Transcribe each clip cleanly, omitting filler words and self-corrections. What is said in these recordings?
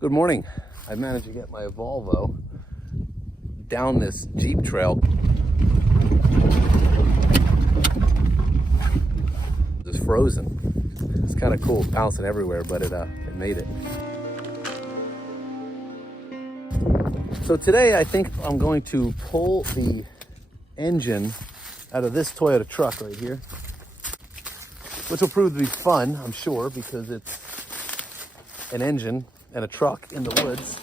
Good morning. I managed to get my Volvo down this Jeep trail. It's frozen. It's kind of cool, bouncing everywhere, but it made it. So today I think I'm going to pull the engine out of this Toyota truck right here, which will prove to be fun, I'm sure, because it's an engine and a truck in the woods.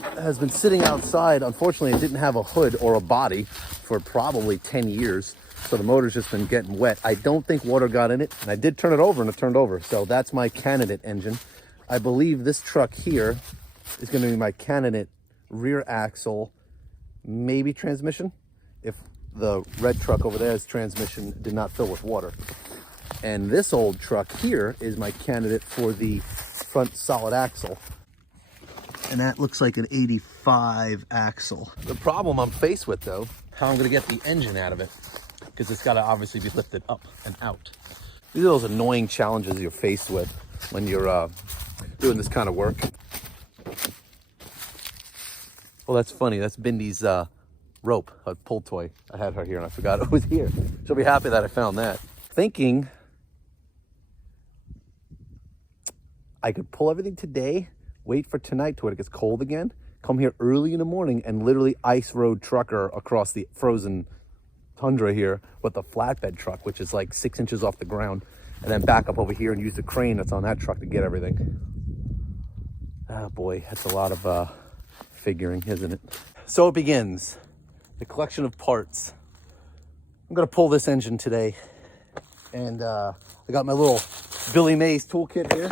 It has been sitting outside. Unfortunately, it didn't have a hood or a body for probably 10 years. So the motor's just been getting wet. I don't think water got in it, and I did turn it over and it turned over. So that's my candidate engine. I believe this truck here is going to be my candidate rear axle, maybe transmission, if the red truck over there's transmission did not fill with water. And this old truck here is my candidate for the front solid axle. And that looks like an 85 axle. The problem I'm faced with, though, how I'm gonna get the engine out of it, because it's gotta obviously be lifted up and out. These are those annoying challenges you're faced with when you're doing this kind of work. Well, that's funny. That's Bindy's rope, a pull toy. I had her here and I forgot it was here. She'll be happy that I found that. Thinking I could pull everything today, wait for tonight to when it gets cold again, come here early in the morning and literally ice road trucker across the frozen tundra here with the flatbed truck, which is like 6 inches off the ground, and then back up over here and use the crane that's on that truck to get everything. Oh boy, that's a lot of figuring, isn't it? So it begins, the collection of parts. I'm gonna pull this engine today, and I got my little Billy Mays toolkit here.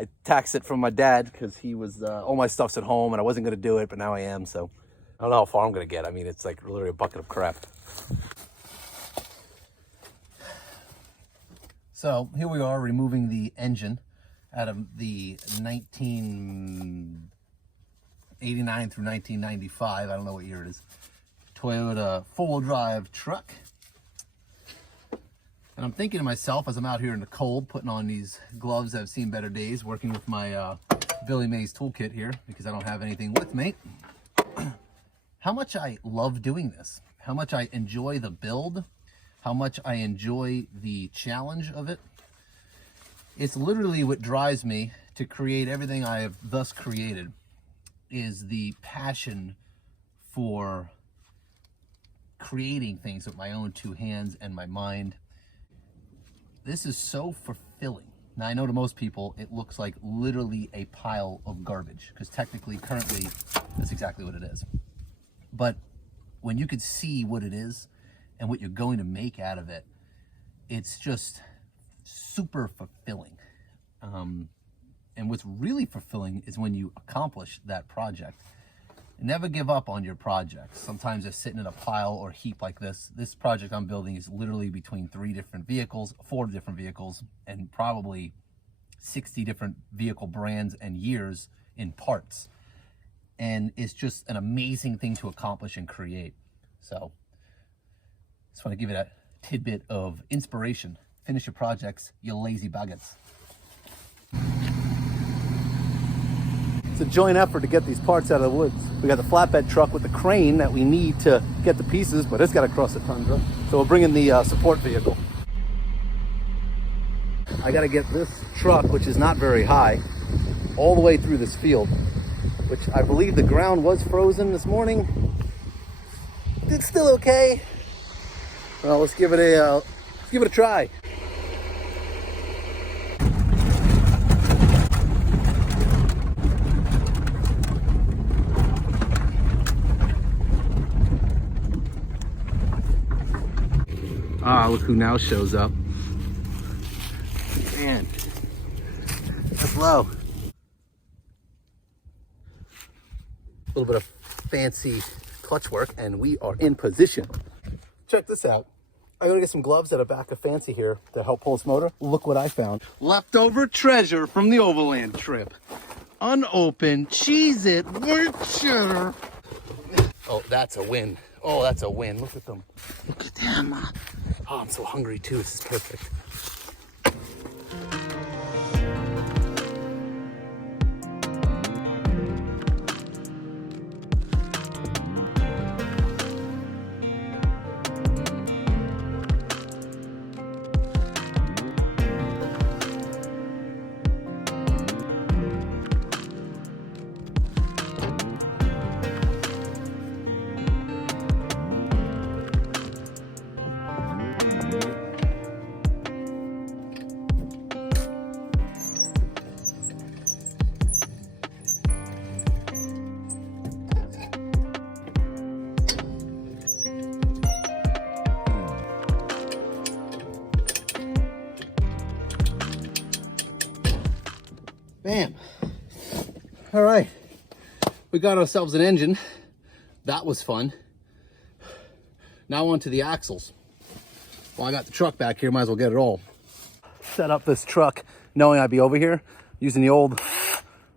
I taxed it from my dad because he was, all my stuff's at home and I wasn't gonna do it, but now I am, so I don't know how far I'm gonna get. I mean, it's like literally a bucket of crap. So here we are removing the engine out of the 1989 through 1995, I don't know what year it is, Toyota four-wheel drive truck. And I'm thinking to myself as I'm out here in the cold, putting on these gloves that have seen better days, working with my Billy Mays toolkit here, because I don't have anything with me, how much I love doing this, how much I enjoy the build, how much I enjoy the challenge of it. It's literally what drives me to create everything I have thus created, is the passion for creating things with my own two hands and my mind. This is so fulfilling. Now, I know to most people, it looks like literally a pile of garbage, because technically, currently, that's exactly what it is. But when you could see what it is and what you're going to make out of it, it's just super fulfilling. And what's really fulfilling is when you accomplish that project. Never give up on your projects. Sometimes they're sitting in a pile or heap like this. This project I'm building is literally between 4 different vehicles, and probably 60 different vehicle brands and years in parts. And it's just an amazing thing to accomplish and create. So, just want to give it a tidbit of inspiration. Finish your projects, you lazy buggets. It's a joint effort to get these parts out of the woods. We got the flatbed truck with the crane that we need to get the pieces, but it's got to cross the tundra. So we'll bring in the support vehicle. I got to get this truck, which is not very high, all the way through this field, which I believe the ground was frozen this morning. It's still okay. Well, let's give it a try. Ah, look who now shows up. Man, that's low. A little bit of fancy clutch work and we are in position. Check this out. I'm gonna get some gloves at a back of Fancy here to help pull this motor. Look what I found. Leftover treasure from the overland trip. Unopened Cheez-It with cheddar. Oh, that's a win. Oh, that's a win. Look at them. Look at them. Oh, I'm so hungry too. This is perfect. Bam. All right. We got ourselves an engine. That was fun. Now on to the axles. Well, I got the truck back here. Might as well get it all. Set up this truck knowing I'd be over here using the old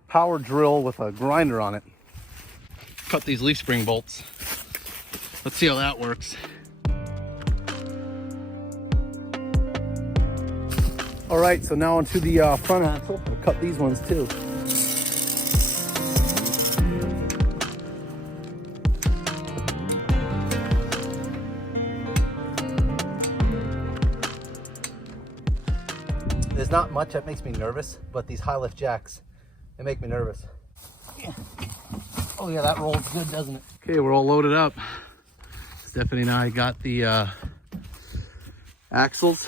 power drill with a grinder on it. Cut these leaf spring bolts. Let's see how that works. All right, so now onto the front axle. I'll cut these ones too. There's not much that makes me nervous, but these high lift jacks, they make me nervous. Yeah. Oh yeah, that rolls good, doesn't it? Okay, we're all loaded up. Stephanie and I got the axles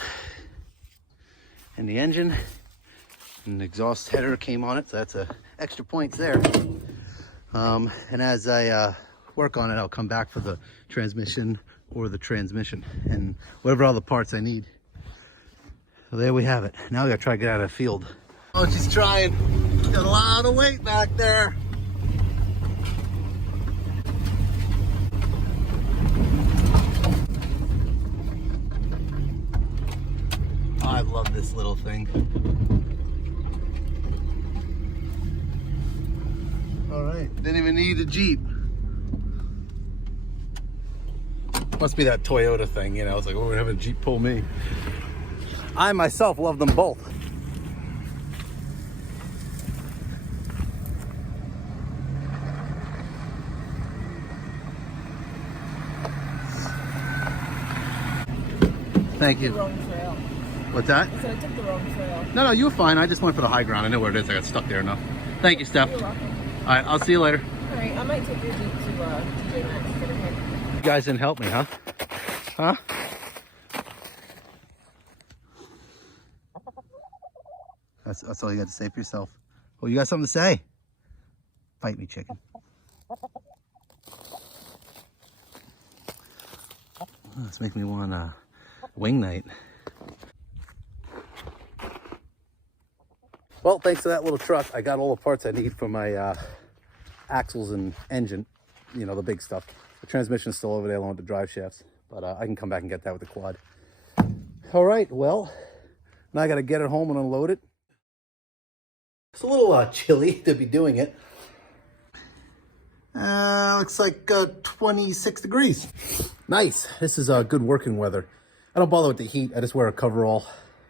and the engine, and the exhaust header came on it, so that's extra points there. And as I work on it, I'll come back for the transmission or the transmission and whatever other parts I need. So there we have it. Now we gotta try to get out of the field. Oh, she's trying. Got a lot of weight back there. Oh, I love this little thing. All right, didn't even need a Jeep. Must be that Toyota thing, you know. It's like, oh, we're having a Jeep pull me. I myself love them both. Thank you. What's that? I said I took the wrong trail. No, you were fine. I just went for the high ground. I know where it is. I got stuck there enough. Thank you, Steph. You're welcome. All right, I'll see you later. All right, I might take your Jeep to TJ Maxx. Get ahead. You guys didn't help me, huh? Huh? That's all you got to say for yourself. Oh, you got something to say? Fight me, chicken. Oh, this makes me want a wing night. Well, thanks to that little truck, I got all the parts I need for my axles and engine. You know, the big stuff. The transmission's still over there along with the drive shafts, but I can come back and get that with the quad. All right, well, now I got to get it home and unload it. It's a little chilly to be doing it. Looks like 26 degrees. Nice. This is good working weather. I don't bother with the heat. I just wear a coverall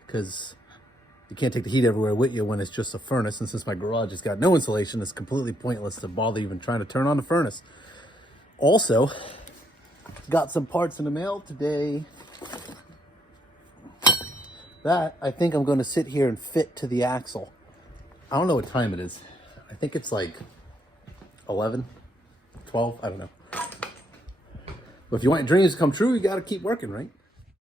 because you can't take the heat everywhere with you when it's just a furnace. And since my garage has got no insulation, it's completely pointless to bother even trying to turn on the furnace. Also, got some parts in the mail today. That I think I'm going to sit here and fit to the axle. I don't know what time it is. I think it's like 11, 12, I don't know. But if you want your dreams to come true, you got to keep working, right?